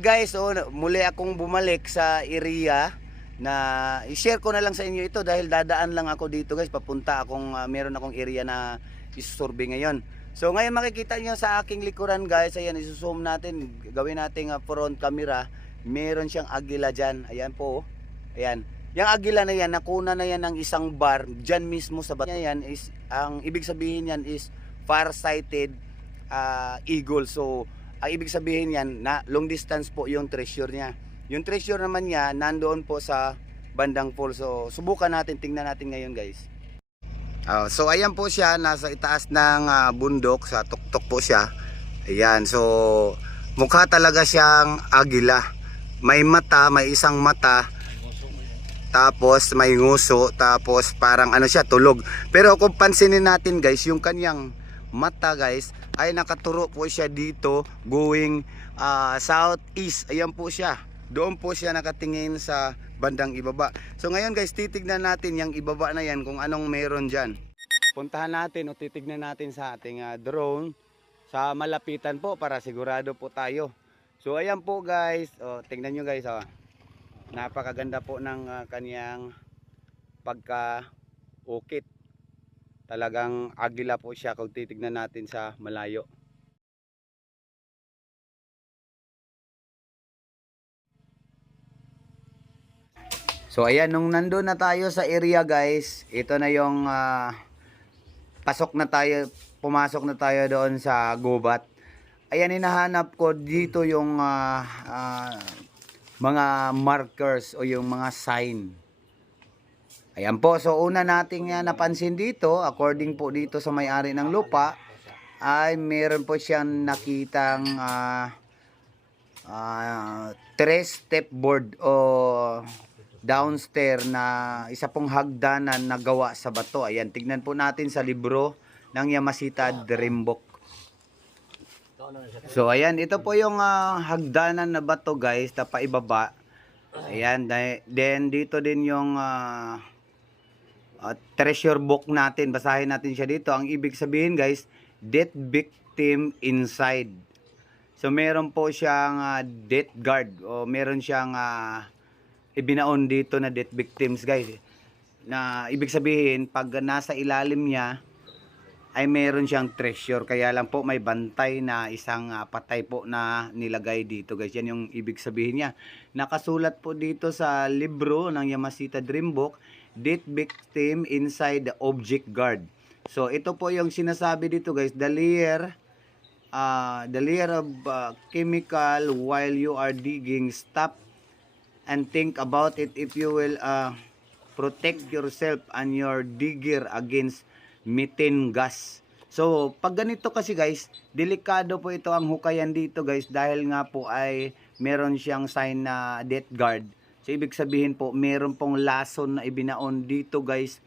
Guys, muli akong bumalik sa area na i-share ko na lang sa inyo ito dahil dadaan lang ako dito guys. Papunta akong meron akong area na isusurvey ngayon. So ngayon makikita niyo sa aking likuran guys, ayan isusum natin, gawin nating front camera. Meron siyang agila diyan. Ayan po. Ayan. Yung agila na yan, nakuna na yan ng isang bar diyan mismo sa bata. Yan is ang ibig sabihin yan is far-sighted eagle. So ang ibig sabihin yan na long distance po yung treasure niya. Yung treasure naman niya nandoon po sa bandang fall. So subukan natin, tingnan natin ngayon guys. So ayan po siya, nasa itaas ng bundok, sa tuktok po siya. Ayan, so mukha talaga siyang agila. May mata, may isang mata. Tapos may nguso, tapos parang ano siya, tulog. Pero kung pansinin natin guys, yung kanyang mata guys ay nakaturo po siya dito going southeast. Ayan po siya, doon po siya nakatingin sa bandang ibaba. So ngayon guys, titignan natin yung ibaba na yan kung anong meron dyan. Puntahan natin o titignan natin sa ating drone sa malapitan po para sigurado po tayo. So ayan po guys, tingnan nyo guys, napakaganda po ng kanyang pagka-ukit. Talagang agila po siya kung titignan natin sa malayo. So ayan, nung nandun na tayo sa area guys, ito na yung pasok na tayo, pumasok na tayo doon sa gubat. Ayan, hinahanap ko dito yung mga markers o yung mga sign. Ayan po, so una nating napansin dito, according po dito sa may-ari ng lupa, ay meron po siyang nakitang 3-step board o downstairs na isa pong hagdanan na gawa sa bato. Ayan, tignan po natin sa libro ng Yamashita Dream Book. So ayan, ito po yung hagdanan na bato guys, na paibaba. Ayan, then dito din yung treasure book natin. Basahin natin siya dito. Ang ibig sabihin guys, death victim inside. So meron po siyang death guard o meron siyang ibinaon dito na death victims guys. Na ibig sabihin pag nasa ilalim niya ay meron siyang treasure. Kaya lang po may bantay na isang patay po na nilagay dito guys. Yan yung ibig sabihin niya. Nakasulat po dito sa libro ng Yamashita Dream Book, death victim inside the object guard. So ito po yung sinasabi dito guys, the layer of chemical while you are digging, stop and think about it if you will protect yourself and your digger against methane gas. So pag ganito kasi guys, delikado po ito ang hukayan dito guys, dahil nga po ay meron siyang sign na death guard. So ibig sabihin po meron pong lason na ibinaon dito guys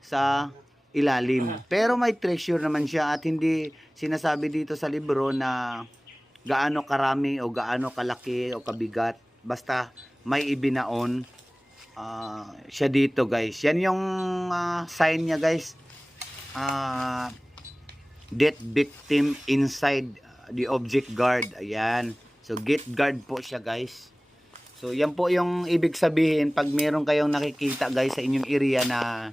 sa ilalim. Pero may treasure naman siya at hindi sinasabi dito sa libro na gaano karami o gaano kalaki o kabigat. Basta may ibinaon siya dito guys. Yan yung sign niya guys. Death victim inside the object guard. Ayan. So gate guard po siya guys. So yan po yung ibig sabihin pag meron kayong nakikita guys sa inyong area na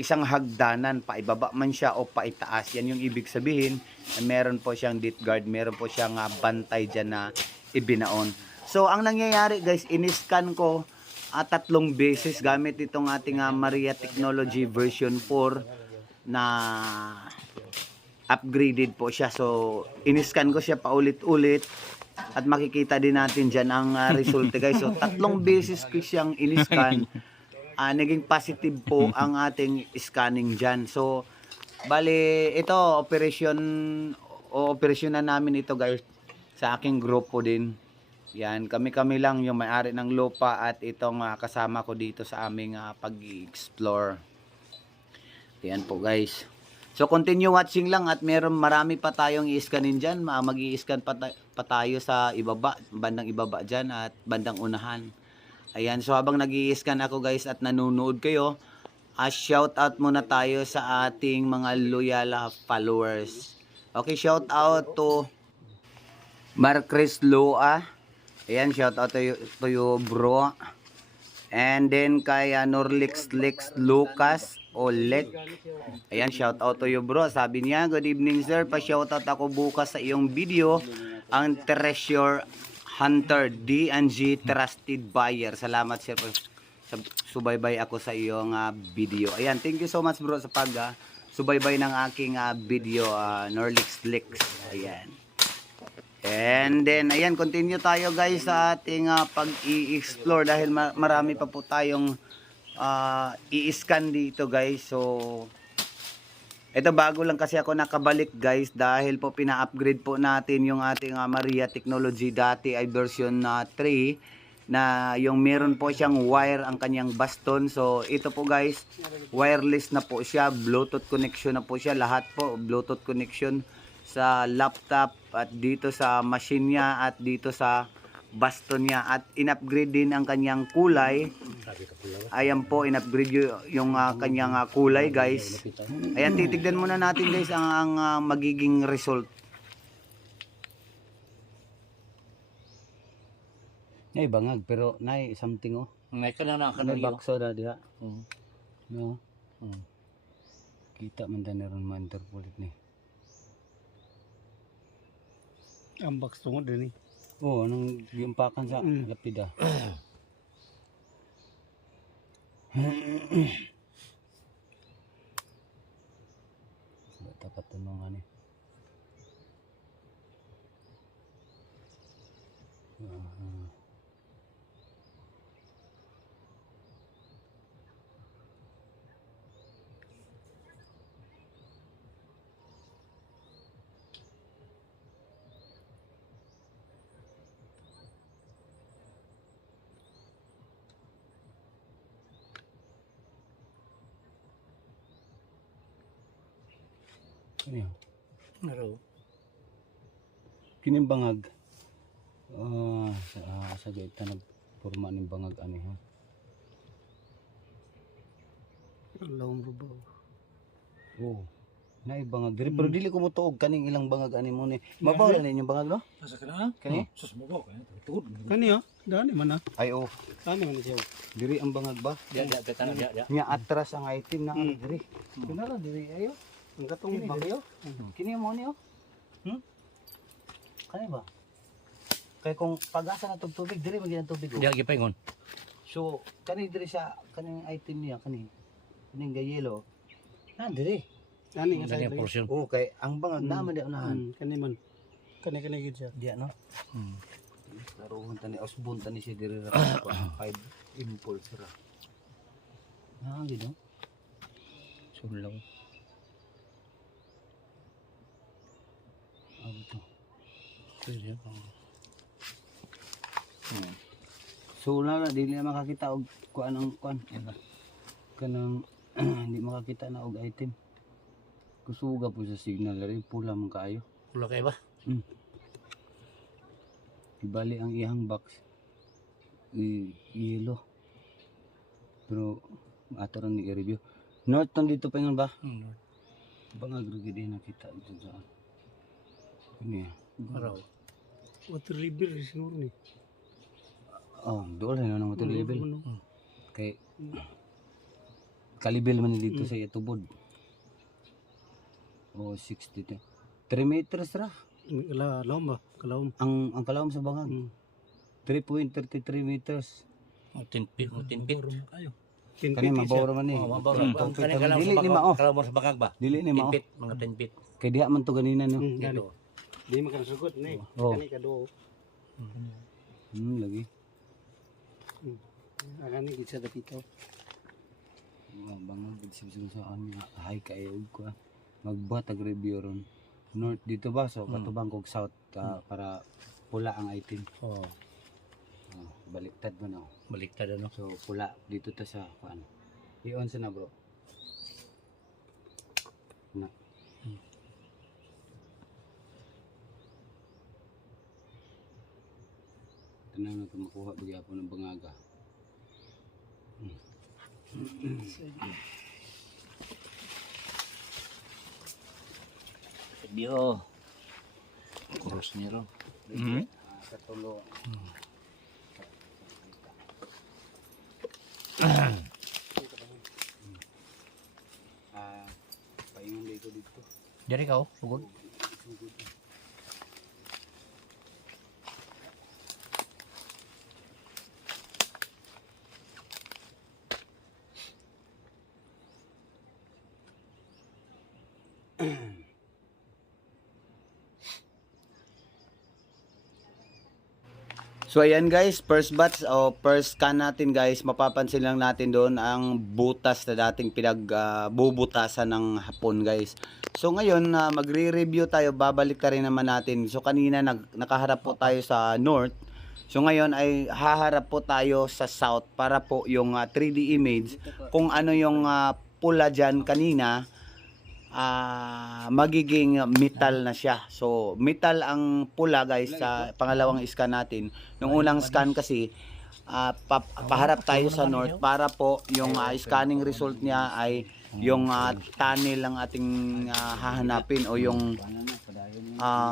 isang hagdanan, paibaba man siya o paitaas, yan yung ibig sabihin na meron po siyang death guard, meron po siyang bantay dyan na ibinaon. So ang nangyayari guys, in-scan ko 3 beses gamit itong ating Maria Technology version 4 na upgraded po siya. So in-scan ko siya paulit-ulit. At makikita din natin dyan ang resulta guys. So 3 beses ko siyang in-scan. Naging positive po ang ating scanning dyan. So bali ito operasyon na namin ito guys sa aking grupo din. Yan, kami lang yung may-ari ng lupa at itong kasama ko dito sa aming pag-explore. Yan po guys. So continue watching lang at marami pa tayong i-scanin dyan. Mag-i-scan pa tayo sa ibaba, bandang ibaba dyan at bandang unahan. Ayan, so habang nag-i-scan ako guys at nanonood kayo, shout out muna tayo sa ating mga loyal followers. Okay, shout out to Marcris Loa, Ayan, shout out to you bro. And then kay Norlix Lex Lucas Olet. Ayan, shout out to you bro. Sabi niya, good evening sir. Pa-shout out ako bukas sa iyong video. Ang Treasure Hunter D&G Trusted Buyer. Salamat sir po. Subaybay ako sa iyong video. Ayan, thank you so much bro sa pag subaybay ng aking video Norlix Lex. Ayan. And then, ayan, continue tayo guys sa ating pag-i-explore dahil marami pa po tayong i-scan dito guys. So, ito bago lang kasi ako nakabalik guys dahil po pina-upgrade po natin yung ating Maria Technology. Dati ay version 3 na yung meron po siyang wire ang kanyang baston. So, ito po guys, wireless na po siya, Bluetooth connection na po siya. Lahat po, Bluetooth connection sa laptop at dito sa machine niya at dito sa baston niya at in-upgrade din ang kanyang kulay. Ayan po, in-upgrade yung kanyang kulay guys. Ayan, titignan muna natin guys ang magiging result. Nay bangag pero nay something oh. May ka na Nay bakso na diha. Hmm. No. Kita man tani ron man interpolit ni. Ang box tungod din eh. Oo, anong giumpakan sa lapida. Bata katanungan eh. Ano yun? Naro. Kining bangag. Sa gaita nagporma ng bangag ani ha. Alawang babaw. Oo. Nay bangag diri pero dili ko mo tuog kaning ilang bangag ani mo ni. Mabaw na ninyong bangag no? Asa ka na? Kani? Sus mo ba? Tuod. Kani oh, dani man ah. Ay oh. Dani man siya. Diri ang bangag ba? Ya beta na ya. Nya atras ang item na ano diri. Kunara diri ayo. Ang katong Kini bagyo. Kini mo ni oh. Kani ba? Kay kung pag-asa na tog tubig diri maging tubig oh. Ya gipaingon. So kani diri sa kaning item niya kani. Kaning gayelo. Na diri. Dani nga Dali sa portion. Oh kay ang bangag naman di unahan. Kani man. Kani gid siya. Diya no. Hmm. Naruhan tani osbon tani si diri ra 5 impulse ra. Ah gid no. Sulaw. Ano to? Pwede. So na dili na makakita og kuan ang kuan. Kanang hindi makakita na og item. Kusuga po sa signal rin pula man kaayo. Pula kay ba? Ibali ang iyang box. Yellow. Pero ato ron ni i-review. North ton dito pa yun ba? Bangag rin din nakita dito sa ano yan? Araw. Water level siguro ni. Oh, doon lang ng water level. Kay kalibel man dito sa itubod. Oh, 60. 3 meters ra. Kalawom ba? Kalawom. Ang kalawom sa bangag. 3.33 meters. 10 feet. Ayo. Kani mabaw man ni. Kani kalaw Dili sa ni bangag. mao. Kalaw mo sa bangag ba? Dili ni mao. 10 feet, mga 10 feet. Kay diha man to ganina no. Dito. Di man ka sugot ni. Oh. Kani ka do. Lagi. Kani gid sa dapito. Bangag gid sa amin. Hay kayo ko. Magbatag review ron. North dito ba so katubang kog south para pula ang item. Oh, Baliktad mo na. baliktad ano. So pula dito ta sa kuan. I-on sa na bro. Na. Tanang na makuha bigay ako ng bangaga. Bio. Cross niya ro. Katulo. Paingon ko dito. Dari ka, oh. Sugod. So ayan guys, first batch o first scan natin guys, mapapansin lang natin doon ang butas na dating bubutasan ng hapon guys. So ngayon magre-review tayo, babalik rin naman natin. So kanina nakaharap po tayo sa north. So ngayon ay haharap po tayo sa south para po yung 3D image kung ano yung pula dyan kanina magiging metal na siya. So metal ang pula guys sa pangalawang scan natin. Nung unang scan kasi paharap tayo sa north para po yung scanning result niya ay yung tunnel ang ating hahanapin o yung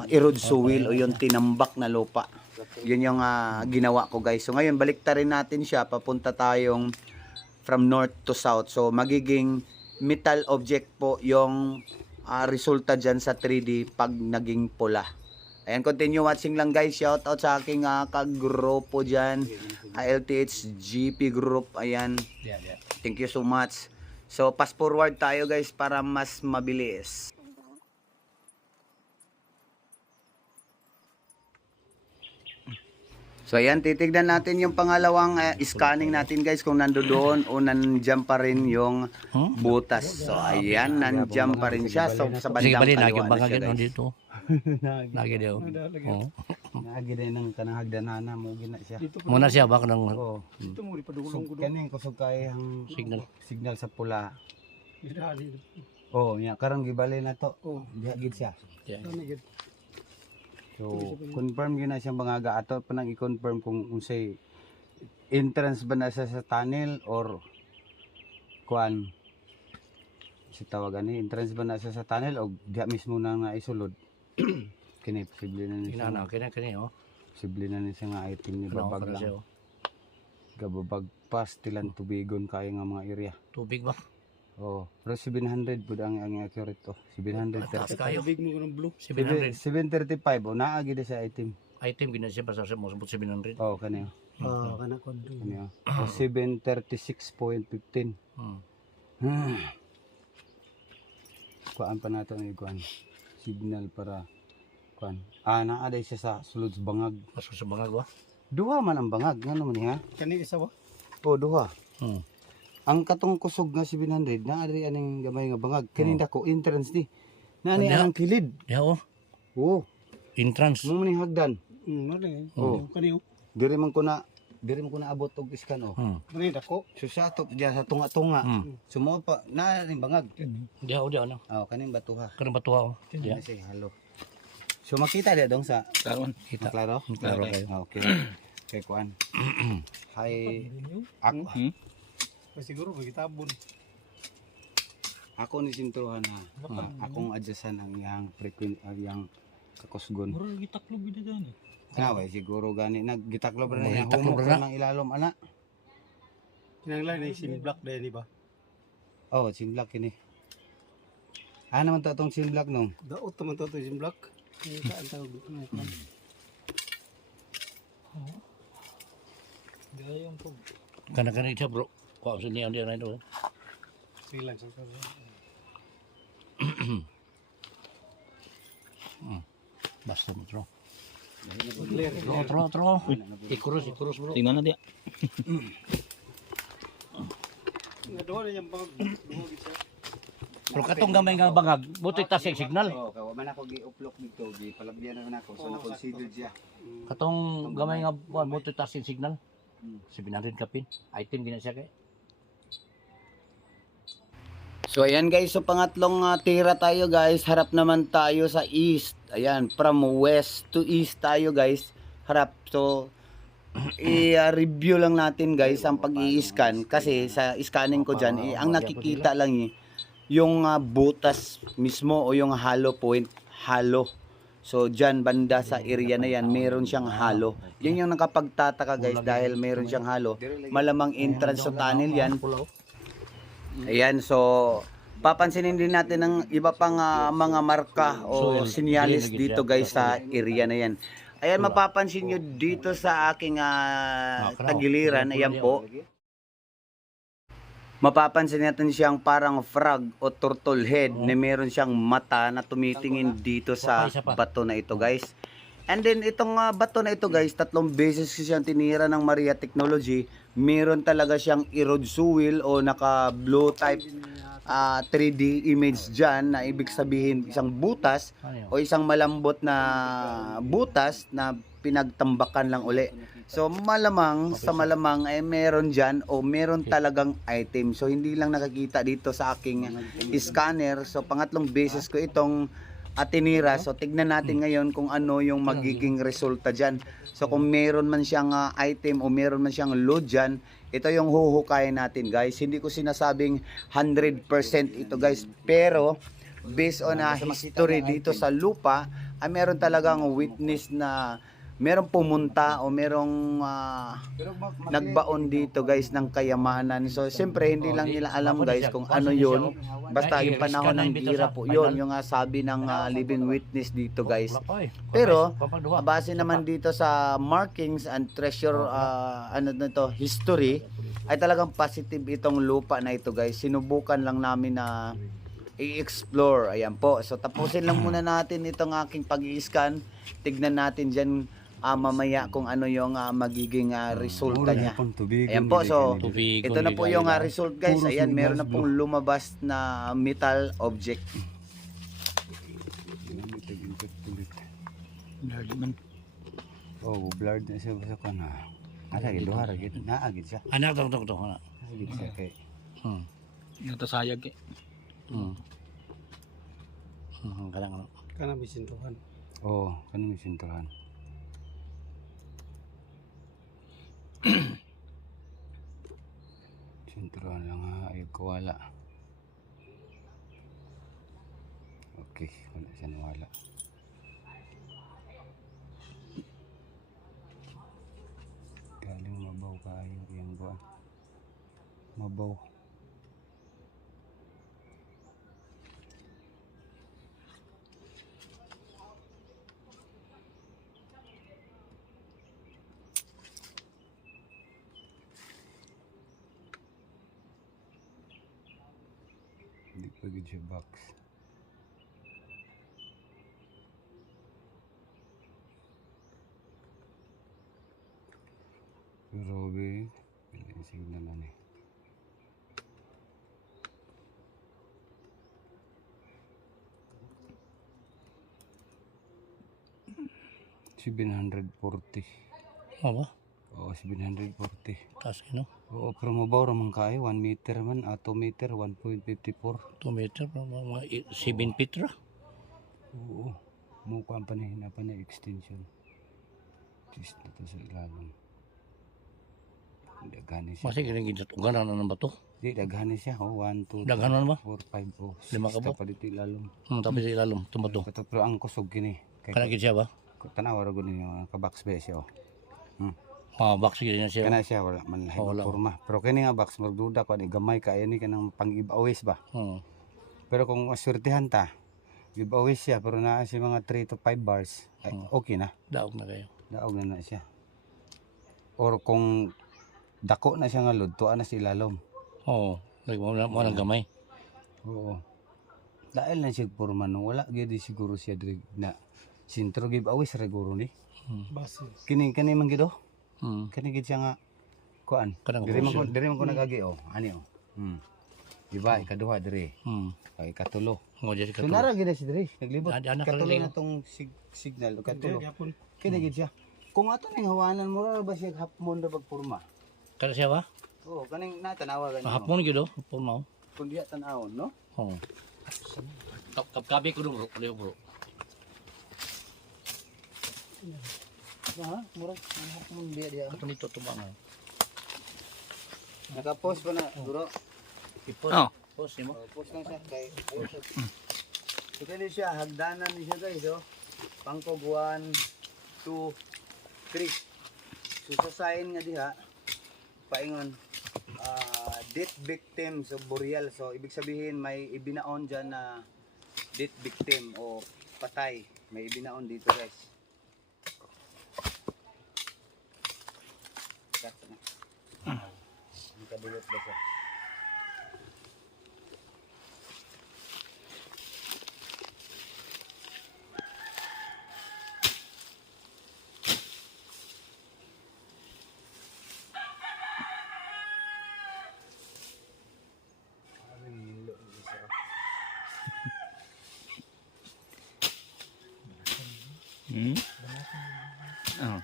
erode soil o yung tinambak na lupa. Yun yung ginawa ko guys. So ngayon baliktarin natin siya, papunta tayong from north to south. So magiging metal object po yung resulta dyan sa 3D pag naging pula. Ayan, continue watching lang guys. Shout out sa aking kagrupo dyan, LTH GP group. Ayan, thank you so much. So fast forward tayo guys para mas mabilis. So ayan, titignan natin yung pangalawang scanning natin guys kung nandoon o nandiyan pa rin yung butas. So ayan, nandiyan pa rin siya. So sa Sige, bandang bali, kaliwa na siya naging guys. dito. Lagi daw. Oh. Naagi din ng kanang hagdanana mo gina siya. Muna siya, baka nang Oo. Ito mo rin padulong ko doon. Kaning kusog kay ang signal. sa pula. Dali. Oh, nya karang gibali na to. Oh. Diha gid siya. Yeah. Ano gid? So, confirm yun na siyang mga ato pa nang i-confirm kung say entrance ba na siya sa tunnel or kuan si tawagan ni entrance ba na siya sa tunnel o diha mismo na nga isulod. Kini posible na ni siya. Kinana, kini oh. Posible na ni siya nga item ni Kanaw babag para siya, lang. oh. Gababag pas tilan tubigon kay nga mga area. Tubig ba? Oh, pero 700 pud ang accurate to. 735. Taas kayo. Big mo ko ng blue. 700. 735 oh, naagi di sa item. Item gina siya basta sa mo 700. Oh, kani. Ah, kana kon. Kani. Oh, 736.15. Kuan pa nato ni kuan. Signal para kuan. Naa day siya sa sulod sa bangag. Pasok sa bangag ba? Duha man ang bangag, ngano man niya? Kani isa ba? Oh, duha. Hmm. Ang katong kusog nga 700 naa diri aning gamay nga bangag. Kini dako entrance ni. Naa ni Kanya? ang kilid. Yeah, oh. Oh, Entrance. mo man hagdan. Mali. Oh. Kani oh. Diri man ko na abot og iskan oh. Kani dako. So sa top diya sa tunga-tunga. Sumo pa naa ning bangag. Dia oh, dia ano. Oh, kaning batuha. Kanang batuha oh. Yeah. Yeah. Sige, halo. So makita dia dong sa Karon kita. klaro? Klaro kayo. Okay. Kay kuan. Hay ako. Siguro magitabon. Ako ni sintruhan na. Akong adjustan ang yang frequent yang kakusgon. Mura gitaklo gid dani. Naway siguro gani naggitaklo ba na yang Gitaklo humok ba na? ng ilalom ana. Kinanglan ni sim black dani ba? Oh, sin black ini. Ano man to tong sin black nung? Daot man to sim black. Saan tawag dito? Gayong po. Kana siya bro. Kuha sa niya na ito. Sige lang. Basta mo tro. Clear. Tro. Ikurus bro. Tingnan na dia. Ngadua na yung bang. Duho gid siya. Pero katong gamay nga bangag, buti ta siya signal. Oh, kawa man ako gi-upload dito, gi-palagyan na ako. So na-consider siya. Katong gamay nga buti ta siya signal. 700 kapin. Item gina siya kay. So ayan guys, so pangatlong tira tayo guys, harap naman tayo sa east. Ayan, from west to east tayo guys, harap. So i-review lang natin guys ang pag-i-scan kasi sa scanning ko dyan, ang nakikita lang yung butas mismo o yung hollow point, hollow So dyan banda sa area na yan, meron siyang halo. Yan yung nakapagtataka guys dahil meron siyang halo. Malamang entrance sa tunnel yan. Ayan, so papansinin din natin ng iba pang mga marka o sinyalis dito guys sa area na yan. Ayan, mapapansin nyo dito sa aking tagiliran, ayan po. Mapapansin natin siyang parang frog o turtle head na meron siyang mata na tumitingin dito sa bato na ito guys. And then itong bato na ito guys, 3 beses siyang tinira ng Maria Technology. Meron talaga siyang erode o naka blue type 3D image dyan na ibig sabihin isang butas o isang malambot na butas na pinagtambakan lang uli. So malamang sa malamang ay meron dyan o meron talagang item. So hindi lang nakakita dito sa aking scanner. So pangatlong beses ko itong tinira. So tignan natin ngayon kung ano yung magiging resulta dyan. So kung meron man siyang item o meron man siyang load dyan, ito yung huhukayin natin guys. Hindi ko sinasabing 100% ito guys. Pero based on history dito sa lupa, ay meron talagang witness na merong pumunta o merong nagbaon dito guys ng kayamanan. So siyempre hindi lang nila alam guys kung ano yun. Basta yung panahon ng gira po yun, yung sabi ng living witness dito guys. Pero base naman dito sa markings and treasure history, ay talagang positive itong lupa na ito guys. Sinubukan lang namin na i-explore. Ayan po. So tapusin lang muna natin itong aking pag-i-scan. Tignan natin dyan mamaya kung ano yung magiging resulta niya. Ayan po, so ito na po yung result guys. Ayan, meron na pong lumabas na metal object. Oh, blurred na siya sa kana. Ada gitu har gitu. Naagid siya. Anak tong tong. Naagid siya kay. Natasayag eh. Kadang Kana may sintuhan. Oh, kan may sintuhan. Sintuhan lang ay kawala. Okay, wala siya nawala. Galing mabaw kayo yung buwan. Mabaw. Hindi pa gid siya box. Grabe. Yung signal na eh. $740. Apa? Oo, 740. Tas ano? Oo, pero mabaw raman kayo. 1 meter man, 2 meter, 1.54. 2 meter mga 7 feet ra. Oo. Mukha pa na extension. Just na to sa ilalim. Daghanin siya. Masig ring gid tuganan na ng bato. Di, daghanin siya. Oh, 1, 2, 3, Daghanan ba? 4, 5, oh. Lima ka 6 po? pa dito ilalim. Tapos sa ilalom tumato. Ito, pero ang kusog gini. Kana gid siya ba? Tanaw ra gud ninyo ka-box ba siya. Oh. Box gid na siya. Kana siya wala man lahi Wala. forma. Pero kini nga box magduda ko ni gamay ka ni kanang pang-giveaways ba. Pero kung aswertehan ta, giveaways siya pero naa si mga 3 to 5 bars, ay okay na. Daog na kayo. Daog na siya. Or kung dako na siya nga load, tuwa na si ilalom. Oo. Like mo nang gamay. Oo. Dahil na siya forma no, wala gyud siguro siya diri na sintro giveaways ra guro ni. Base. Kini man gid oh. Kani gid siya nga kuan. Kanang Diri man ko nagagi oh. Ani oh. Diba ikaduha diri. Ay ikatulo. Mo diri So ka. nara gid si diri naglibot. Anak Katulo naglibot. na tong signal o katulo. Yapon. Kini gid siya. Kung ato ning hawanan mo ra ba siya hapmon ra pagporma? Kana siya ba? Oo, kaning natanawa ganito. Hapon gid oh. Hapon mo. Kung diya tan-awon, no? Oo. Kabi ko dong bro. Ha? Murag hapmon diya. Ato nito tumangan. Naka-post pa na, bro. Ipos. Pos mo. Post lang siya kay. So kani siya hagdanan ni siya guys, oh. Pangkog 1, 2, 3. So sa sign nga diha paingon death victim so burial. So ibig sabihin may ibinaon diyan na death victim o patay. May ibinaon dito guys. Cut na. Ang kadulot ba siya? Hmm? Oh.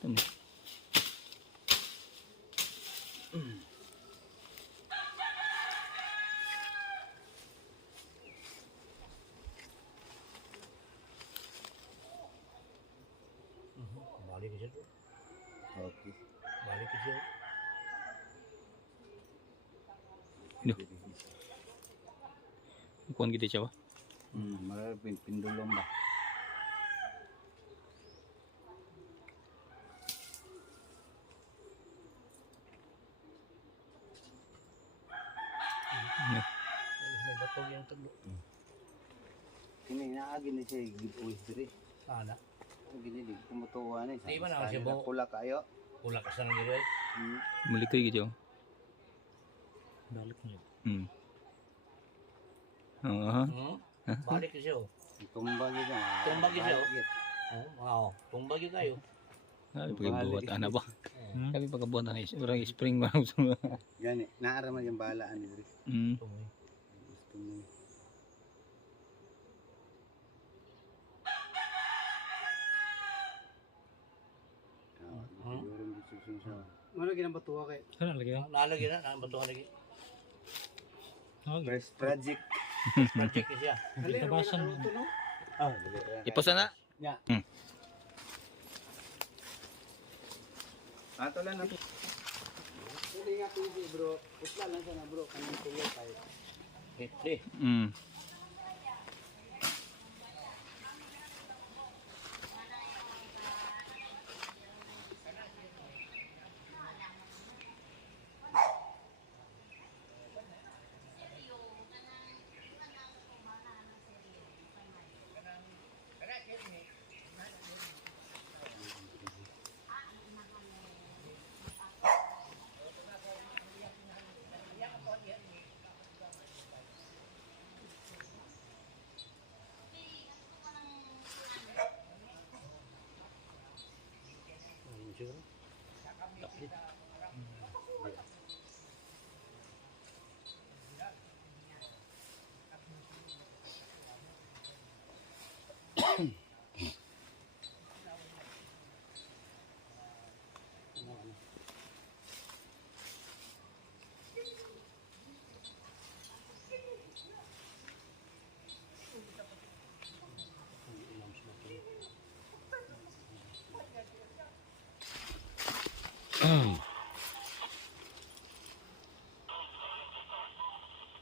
Tama. Balik siya. Okay. Balik siya. Kuan gid siya ba? Marami pindulong ba? May bato yang taglo. Kini naagi ni siya giveaway diri. Sana. Gini di kumutuwa ni. Di ba na siya mo? Pula kayo. Wala ka sa nang giro. Mulikoy gid yo. Balik niyo. Oo. Balik siya. Tumbag yun. Tumbag yun siya. Wow, tumbag yun kayo. Ay pagbuhat ana ba? Hmm. Kami pagbuhat ana orang spring ba. Gani, naara man yung balaan ni diri. Gusto mo. Siguro gusto siya. Ano ginabatuwa kay? Sana lagi yo. Nalagi na, nabatuhan lagi. First project. Project siya. Tabasan. Ah, dili. Iposa na. Ya. Ato lang nato. Dili nga tubo bro. Usla lang sana bro kanang tulo kay. Hindi.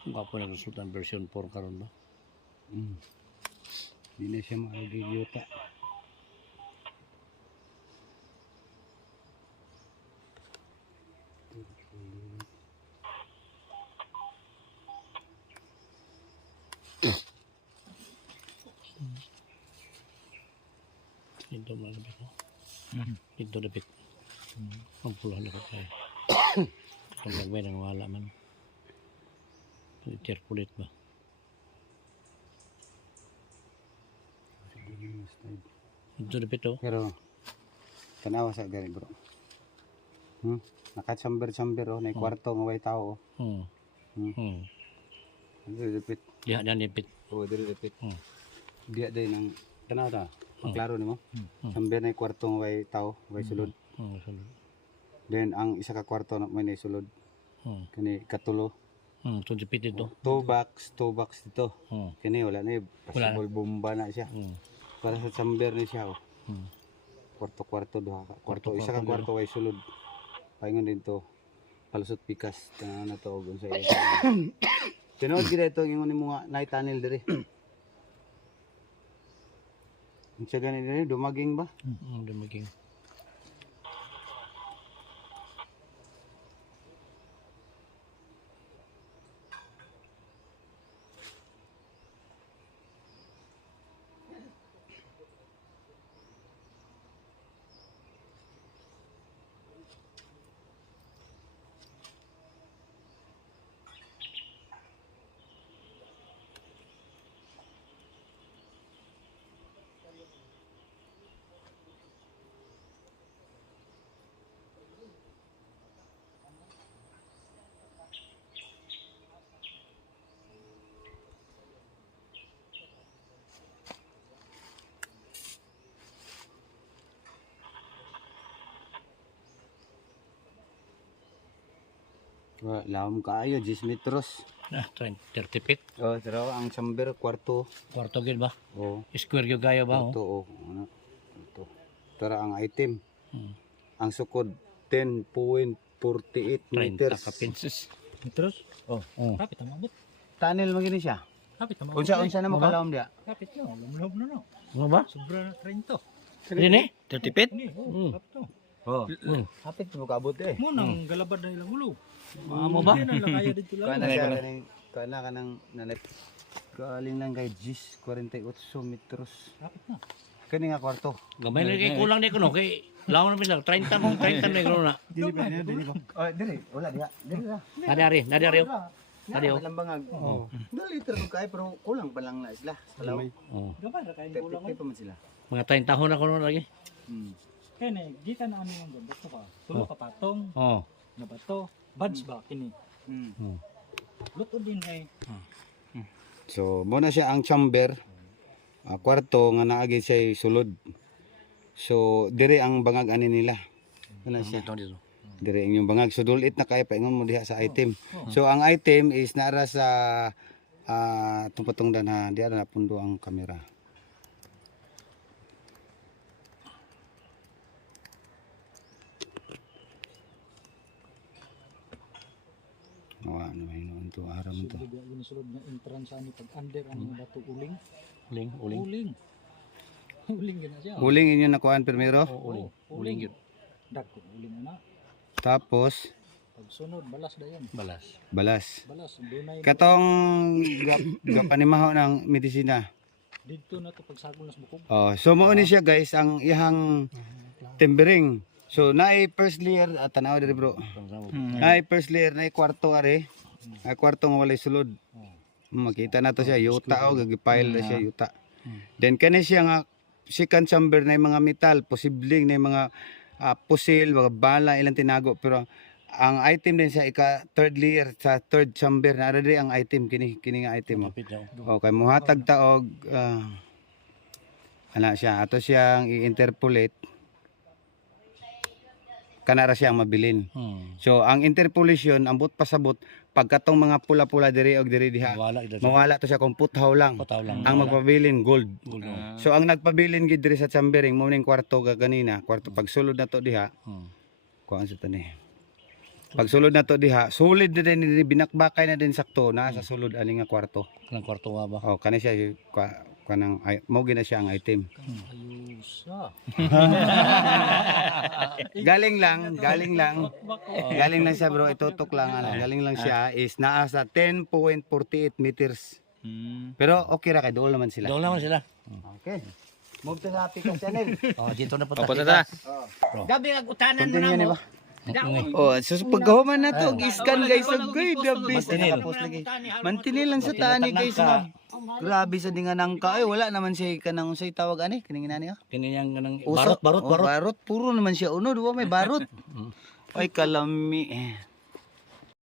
Nga po nagsusultan version 4 karon ba? Di na siya makagigiyota. Ito malapit ko. Ito dapit. Ang pula na ko kaya. Kung gagawin ang wala man. Circulate ba? Ito dapit to. Pero tanawa sa gari bro. Naka-chamber oh, na kwarto nga way tao oh. Dili dapit. Diha dan dapit. Oh, dili dapit. Hmm. Diya day nang tanaw ta. Maklaro nimo. Chamber na kwarto nga way tao, way sulod. Sulod. Then ang isa ka kwarto na may sulod. Kani katulo. Ito dapit ito. Two box dito. Kini wala na Wala na. possible bomba na siya. Para sa chamber ni siya oh. Kwarto duha ka. Kwarto isa ka kwarto way sulod. Paingon din to. Palusot pikas na to og unsa iya. Tinood gid ito ingon nimo nga night tunnel diri. Unsa gani diri dumaging ba? Dumaging. Lawom kaayo 10 metros. 30 feet. Oh, pero ang chamber kwarto. Kwarto gid ba? Oh, Square yung gaya ba? kwarto oh. Ano? Ito. Tara ang item. Hmm. Ang sukod 10.48 30 meters. ka pinches. Metros? Oh. Kapit ang mabot. Tunnel magini siya. Kapit ang mabot. Unsa na makalawom dia? Kapit na. Lumulog na no. Ano ba? Sobra na 30. Dini? 30 feet? Hmm. Kapit to. Oh. Hapit mo kabot eh. Mo nang galabad na ilang ulo. Maamo ba? Hindi na kaya dito lang. Kana siya kaning kanang nanay. Galing lang kay 48 metros. Kapit na. Kani nga kwarto. Gamay lang kay kulang di ko no kay lawan na bilang 30 mo 30 na ko na. Dili ba dili ba? Oh, dili. Wala diha. Dili ra. Nadi Dali oh. Bangag. Oh. 2 liter ko kay pero kulang pa lang na sila. Salaw. Oh. Gabay ra kay kulang. Pa man sila. Mga 30 tahon ako no lagi. Kaya na, gita na ano yung ganda pa. Tulo ka patong, Oh. na bato, buds ba, kini. Luto din eh. So, muna siya ang chamber. Kwarto nga naagi siya sulod. So, dire ang bangag ani nila. Wala siya. Dito. Dire ang yung bangag. So, dulit na kaya paingon mo diha sa item. So, ang item is nara sa tungpatungdan ha. Diya na pundo ang kamera. Ano hinuon to araw mo to. Bigla yun sulod ng entrance ani pag under ang mga bato uling. Uling. Uling. Uling gina siya. Uling inyo nakuhaan primero. Uling yun. Dako uling na. Tapos Pag sunod balas dayon. Balas. balas. Balas dunay. Katong gapanimaho ng medisina. Dito na to pag sagol nas bukog. Oh, so mao ni siya guys ang ihang timbering. So naay first layer tanaw diri bro. Naay first layer naay kwarto are. Ay kwarto nga walay sulod. Makita na to siya yuta o gagipile na siya yuta. Then kani siya nga second chamber na mga metal, posibleng na mga pusil, mga bala ilang tinago pero ang item din sa ika third layer sa third chamber na diri ang item kini nga item. Okay, muhatag taog ana siya ato siyang i-interpolate kanara siyang mabilin. So ang interpolation ambot pasabot pagkatong mga pula-pula diri og diri diha. Mawala to siya kung puthaw lang. Ang magpabilin gold. So ang nagpabilin gid diri sa chambering mo ning kwarto ganina, kwarto pagsulod na to diha. Kuan sa tani. Pagsulod na to diha, solid na din binakbakay na din sakto na sa sulod ani nga kwarto. Kanang kwarto nga ba? Oh, kani siya kanang mo gina siya ang item. Ayusa. Galing lang siya bro, itutok lang ano. Galing lang siya is naa sa 10.48 meters. Pero okay ra kay dool naman sila. Doon naman sila. Okay. Move to sa Pika channel. Oh, dito na punta. Papunta ta. Gabi ang utanan mo Continue na ni mo. ba? Oh, so pagkahuman na to, iskan guys, agay, dabi. Mantinil lang sa tani guys. Grabe sa dinga nangka. Ay, wala naman siya kanang unsay tawag ani, kining inani ah. Kiniyang kanang Uso. barot. Barot, puro naman siya uno, duwa may barot. Ay kalami.